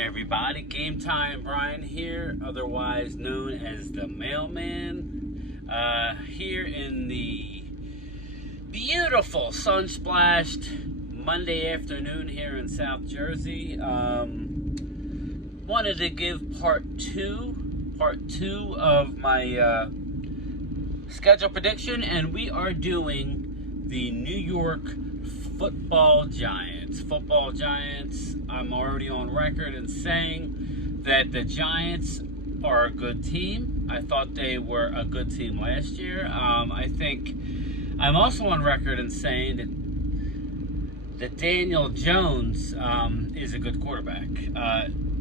everybody? Game Time Brian here, otherwise known as the Mailman, here in the beautiful sun-splashed Monday afternoon here in South Jersey. Wanted to give part two of my schedule prediction, and we are doing the New York Football Giants. I'm already on record in saying that the Giants are a good team. I thought they were a good team last year. I think I'm also on record in saying that Daniel Jones is a good quarterback.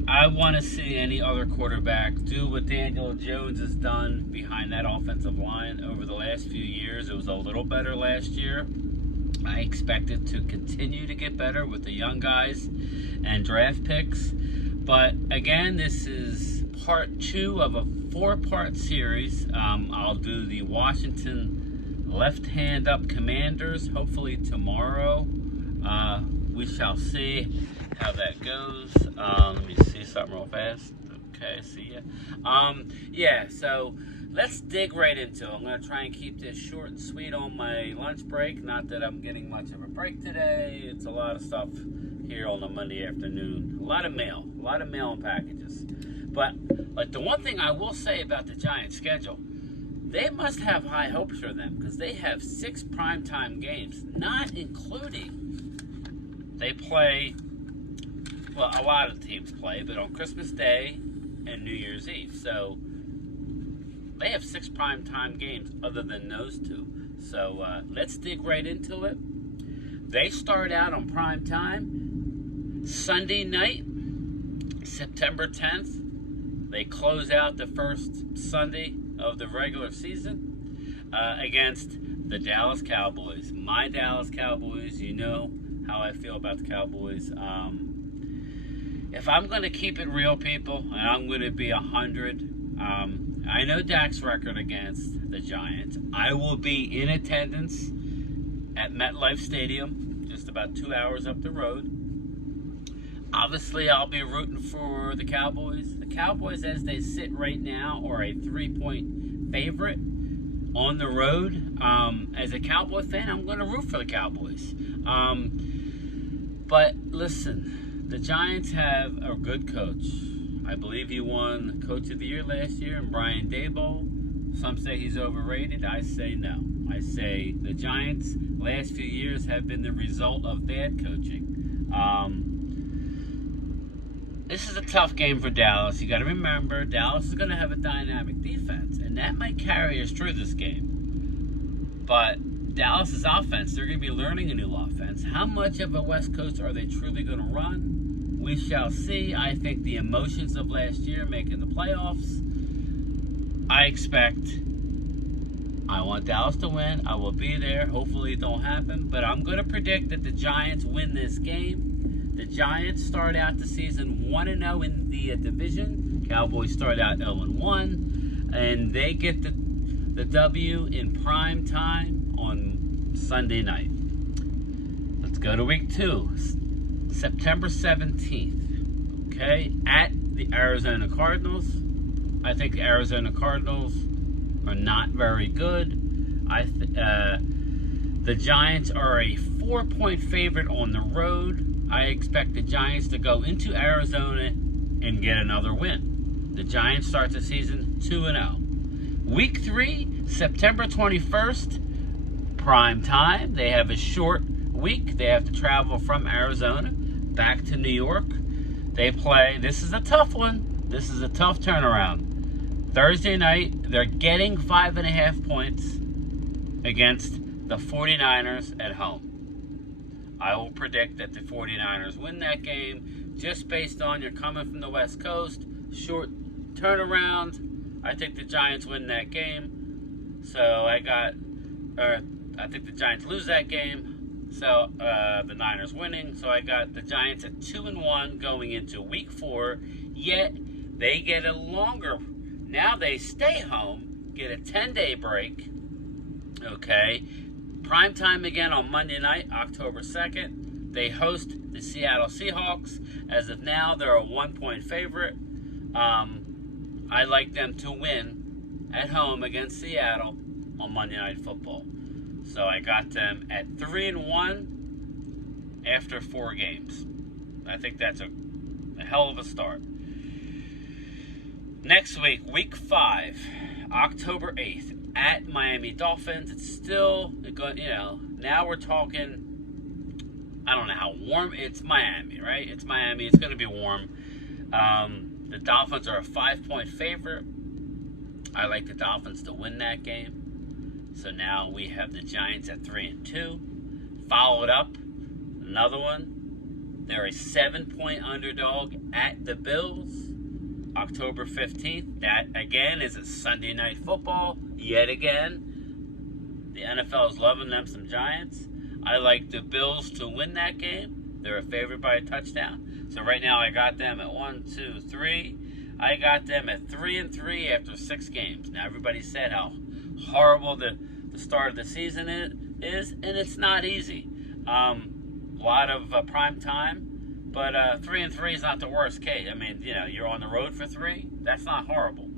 I want to see any other quarterback do what Daniel Jones has done behind that offensive line over the last few years. It was a little better last year. I expect it to continue to get better with the young guys and draft picks. But again, this is part two of a four-part series. I'll do the Washington left-hand up Commanders hopefully tomorrow. We shall see how that goes. Let me see something real fast. Okay, see ya. So let's dig right into it. I'm going to try and keep this short and sweet on my lunch break. Not that I'm getting much of a break today. It's a lot of stuff here on a Monday afternoon. A lot of mail and packages. But like the one thing I will say about the Giants' schedule, they must have high hopes for them because they have 6 primetime games, not including they play, well, a lot of teams play, but on Christmas Day and New Year's Eve. So they have 6 primetime games other than those two. So let's dig right into it. They start out on prime time Sunday night, September 10th. They close out the first Sunday of the regular season against the Dallas Cowboys. My Dallas Cowboys, you know how I feel about the Cowboys. If I'm going to keep it real, people, and I'm going to be 100, I know Dak's record against the Giants. I will be in attendance at MetLife Stadium, just about 2 hours up the road. Obviously, I'll be rooting for the Cowboys. The Cowboys, as they sit right now, are a 3-point favorite on the road. As a Cowboy fan, I'm going to root for the Cowboys. But listen, the Giants have a good coach. I believe he won Coach of the Year last year, and Brian Daboll. Some say he's overrated. I say no. I say the Giants' last few years have been the result of bad coaching. This is a tough game for Dallas. You got to remember, Dallas is going to have a dynamic defense, and that might carry us through this game. But Dallas's offense, they're going to be learning a new offense. How much of a West Coast are they truly going to run? We shall see. I think the emotions of last year making the playoffs, I want Dallas to win. I will be there. Hopefully it don't happen. But I'm going to predict that the Giants win this game. The Giants start out the season 1-0 in the division. Cowboys start out 0-1. And they get the W in prime time on Sunday night. Let's go to week 2. September 17th. Okay? At the Arizona Cardinals. I think the Arizona Cardinals are not very good. The Giants are a 4-point favorite on the road. I expect the Giants to go into Arizona and get another win. The Giants start the season 2-0. Week 3, September 21st, prime time. They have a short week. They have to travel from Arizona back to New York. They play, this is a tough one. This is a tough turnaround. Thursday night, they're getting 5.5 points against the 49ers at home. I will predict that the 49ers win that game just based on you're coming from the West Coast, short turnaround. I think the Giants win that game. So I think the Giants lose that game. So the Niners winning. So I got the Giants at 2-1 going into week 4. Yet they get a longer. Now they stay home, get a 10-day break. Okay. Prime time again on Monday night, October 2nd. They host the Seattle Seahawks. As of now, they're a 1-point favorite. I like them to win at home against Seattle on Monday Night Football. So I got them at 3-1 after 4 games. I think that's a hell of a start. Next week, week 5, October 8th, at Miami Dolphins. It's still, now we're talking, I don't know how warm. It's Miami, right? It's Miami. It's going to be warm. The Dolphins are a 5-point favorite. I like the Dolphins to win that game. So now we have the Giants at 3-2. Followed up, another one. They're a 7-point underdog at the Bills. October 15th. That, again, is a Sunday Night Football. Yet again, the NFL is loving them some Giants. I like the Bills to win that game. They're a favorite by a touchdown. So right now I got them at 1, 2, 3. I got them at 3-3 after 6 games. Now everybody said how horrible the start of the season is, and it's not easy. A lot of prime time, but 3-3 is not the worst case. I mean, you're on the road for 3. That's not horrible.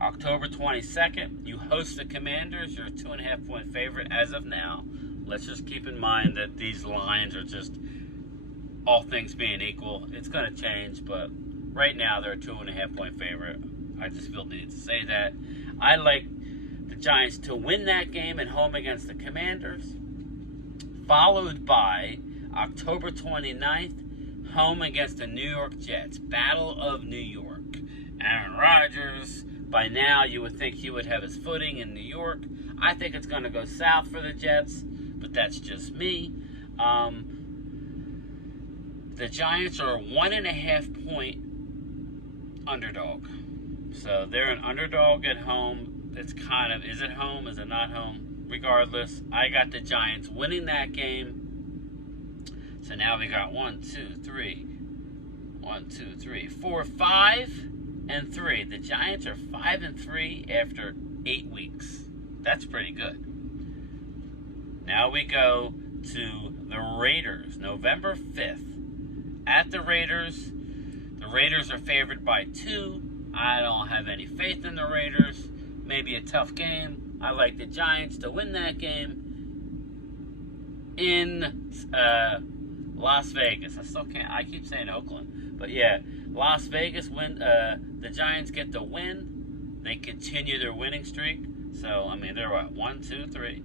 October 22nd, you host the Commanders. You're a 2.5-point favorite as of now. Let's just keep in mind that these lines are just, all things being equal, it's going to change, but right now they're a 2.5-point favorite. I just feel the need to say that. I like the Giants to win that game at home against the Commanders, followed by October 29th, home against the New York Jets. Battle of New York. Aaron Rodgers, by now you would think he would have his footing in New York. I think it's going to go south for the Jets, but that's just me. The Giants are a 1.5-point underdog. So they're an underdog at home. It's kind of, is it home? Is it not home? Regardless, I got the Giants winning that game. So now we got 1, 2, 3, 4, 5, and 3. The Giants are 5-3 after 8 weeks. That's pretty good. Now we go to the Raiders, November 5th. At the Raiders are favored by 2. I don't have any faith in the Raiders. Maybe a tough game. I like the Giants to win that game in Las Vegas. I keep saying Oakland. But yeah, Las Vegas win. The Giants get the win. They continue their winning streak. So, I mean, they're what? 1, 2, 3,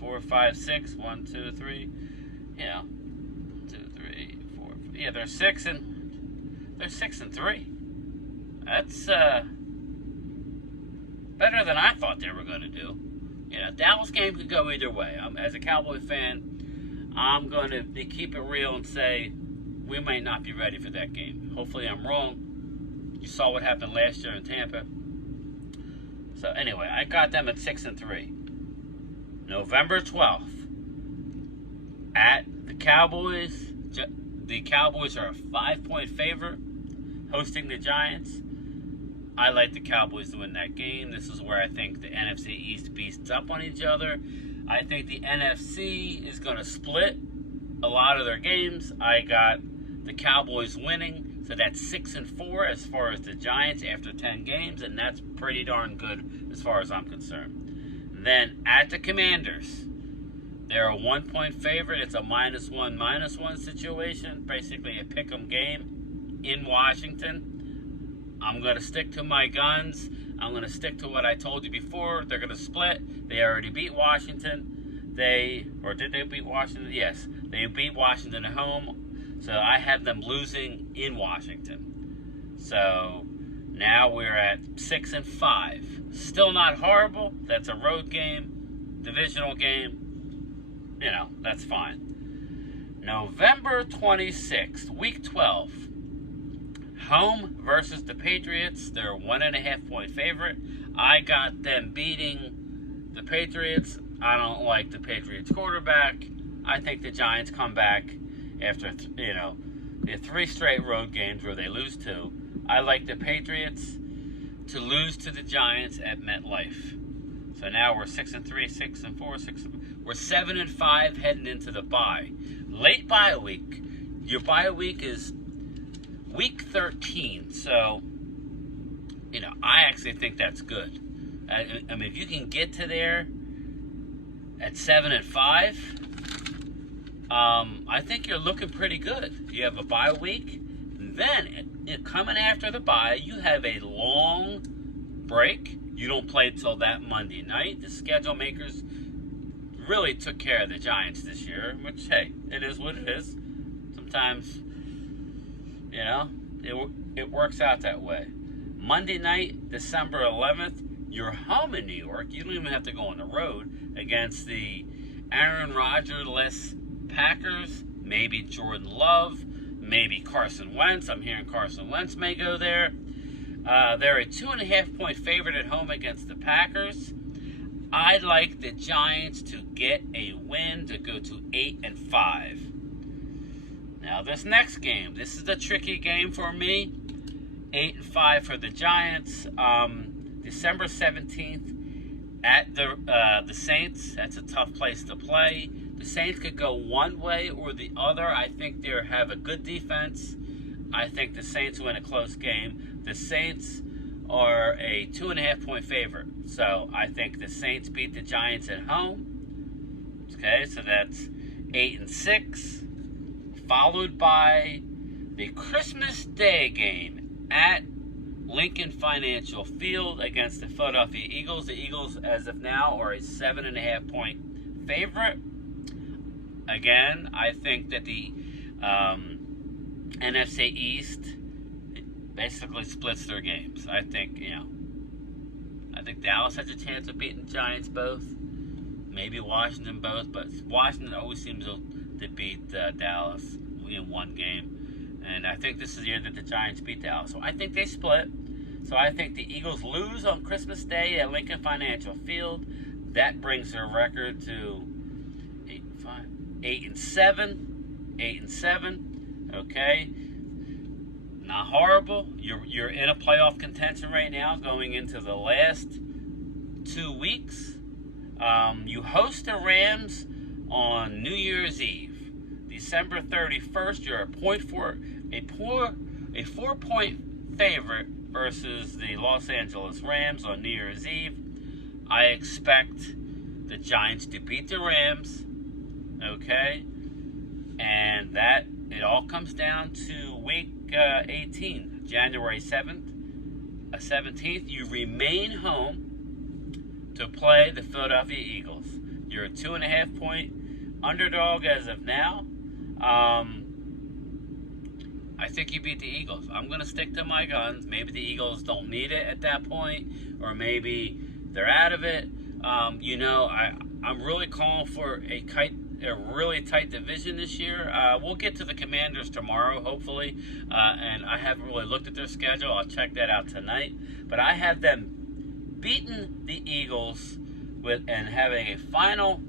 4, 5, 6. 1, 2, 3. Yeah. 2, 3, 4. Yeah, they're 6-3. That's better than I thought they were going to do. Dallas game could go either way. As a Cowboy fan, I'm going to keep it real and say we might not be ready for that game. Hopefully I'm wrong. You saw what happened last year in Tampa. So anyway, I got them at 6-3. November 12th, at the Cowboys. The Cowboys are a 5-point favorite, hosting the Giants. I like the Cowboys to win that game. This is where I think the NFC East beats up on each other. I think the NFC is going to split a lot of their games. I got the Cowboys winning, so that's 6-4 as far as the Giants after 10 games, and that's pretty darn good as far as I'm concerned. Then at the Commanders, they're a 1-point favorite. It's a -1 situation, basically a pick 'em game in Washington. I'm going to stick to my guns. I'm going to stick to what I told you before. They're going to split. They already beat Washington. Did they beat Washington? Yes. They beat Washington at home. So I have them losing in Washington. So now we're at 6-5. Still not horrible. That's a road game, divisional game. That's fine. November 26th, week 12. Home versus the Patriots. They're a 1.5-point favorite. I got them beating the Patriots. I don't like the Patriots quarterback. I think the Giants come back after, the 3 straight road games where they lose 2. I like the Patriots to lose to the Giants at MetLife. So now we're 6-3, 6-4, 6. We're 7-5 heading into the bye. late bye week. Your bye week is week 13. So, I actually think that's good. I mean, if you can get to there at 7-5, I think you're looking pretty good. You have a bye week. Then, coming after the bye, you have a long break. You don't play till that Monday night. The schedule makers really took care of the Giants this year, which, hey, it is what it is. Sometimes, it works out that way. Monday night, December 11th, you're home in New York. You don't even have to go on the road against the Aaron Rodgers-less Packers, maybe Jordan Love, maybe Carson Wentz. I'm hearing Carson Wentz may go there. They're a 2.5-point favorite at home against the Packers. I'd like the Giants to get a win to go to 8-5. Now this next game, this is a tricky game for me. 8-5 for the Giants. December 17th at the Saints. That's a tough place to play. The Saints could go one way or the other. I think they have a good defense. I think the Saints win a close game. The Saints are a 2.5-point favorite. So I think the Saints beat the Giants at home. Okay, so that's 8-6. Followed by the Christmas Day game at Lincoln Financial Field against the Philadelphia Eagles. The Eagles, as of now, are a 7.5-point favorite. Again, I think that the NFC East basically splits their games. I think Dallas has a chance of beating the Giants both. Maybe Washington both, but Washington always seems to beat Dallas in one game. And I think this is the year that the Giants beat Dallas. So I think they split. So I think the Eagles lose on Christmas Day at Lincoln Financial Field. That brings their record to 8-7. 8-7. Okay. Not horrible. You're in a playoff contention right now going into the last 2 weeks. You host the Rams on New Year's Eve. December 31st, you're a 4-point favorite versus the Los Angeles Rams on New Year's Eve. I expect the Giants to beat the Rams, okay? And that, it all comes down to week 18, January 17th. You remain home to play the Philadelphia Eagles. You're a 2.5-point underdog as of now. I think you beat the Eagles. I'm going to stick to my guns. Maybe the Eagles don't need it at that point, or maybe they're out of it. I'm really calling for a really tight division this year. We'll get to the Commanders tomorrow, hopefully, and I haven't really looked at their schedule. I'll check that out tonight. But I have them beating the Eagles and having a final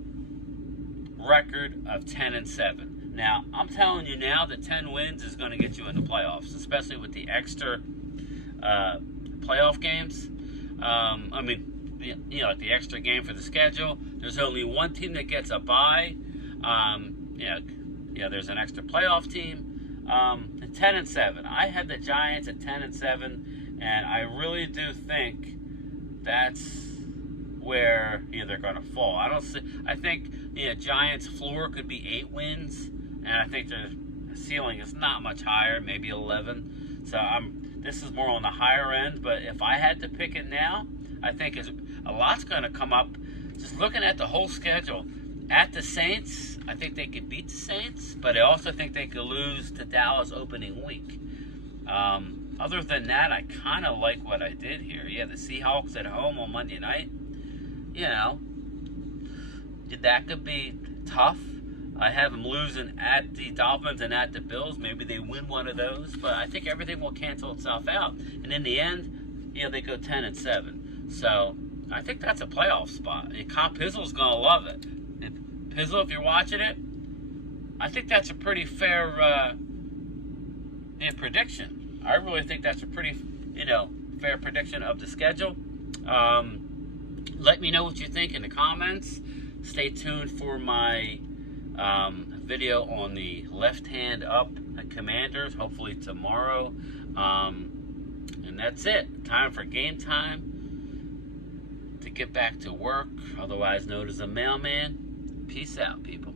record of 10-7. Now, I'm telling you now that 10 wins is going to get you in the playoffs, especially with the extra playoff games. The extra game for the schedule. There's only one team that gets a bye. There's an extra playoff team. 10-7. I had the Giants at 10-7, and I really do think that's where they're going to fall. I think Giants' floor could be 8 wins, and I think their ceiling is not much higher, maybe 11. So this is more on the higher end. But if I had to pick it now, I think a lot's going to come up. Just looking at the whole schedule, at the Saints, I think they could beat the Saints, but I also think they could lose to Dallas opening week. Other than that, I kind of like what I did here. Yeah, the Seahawks at home on Monday night. That could be tough. I have them losing at the Dolphins and at the Bills. Maybe they win one of those, but I think everything will cancel itself out. And in the end, they go 10-7. So I think that's a playoff spot. Comp Pizzle's going to love it. Pizzle, if you're watching it, I think that's a pretty fair prediction. I really think that's a pretty, fair prediction of the schedule. Let me know what you think in the comments. Stay tuned for my video on the left hand up at Commanders, hopefully tomorrow. And that's it. Time for game time to get back to work, otherwise known as a mailman. Peace out, people.